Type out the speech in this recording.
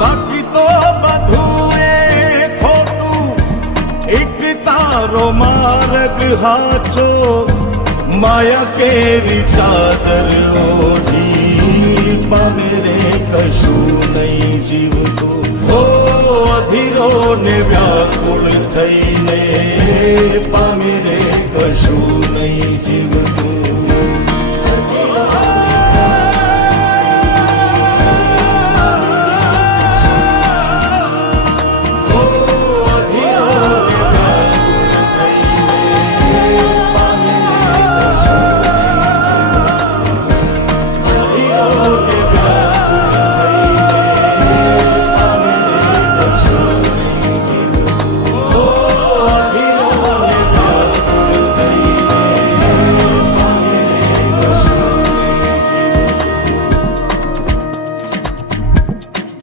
બાકી તો બધું એ ખોટું એક તારો માર્ગ હાચો માયા કેરી ચાદર ઓઢી પામે રે કશું નહીં જીવતો હો અધીરો ને વ્યાકુળ થઈને પામે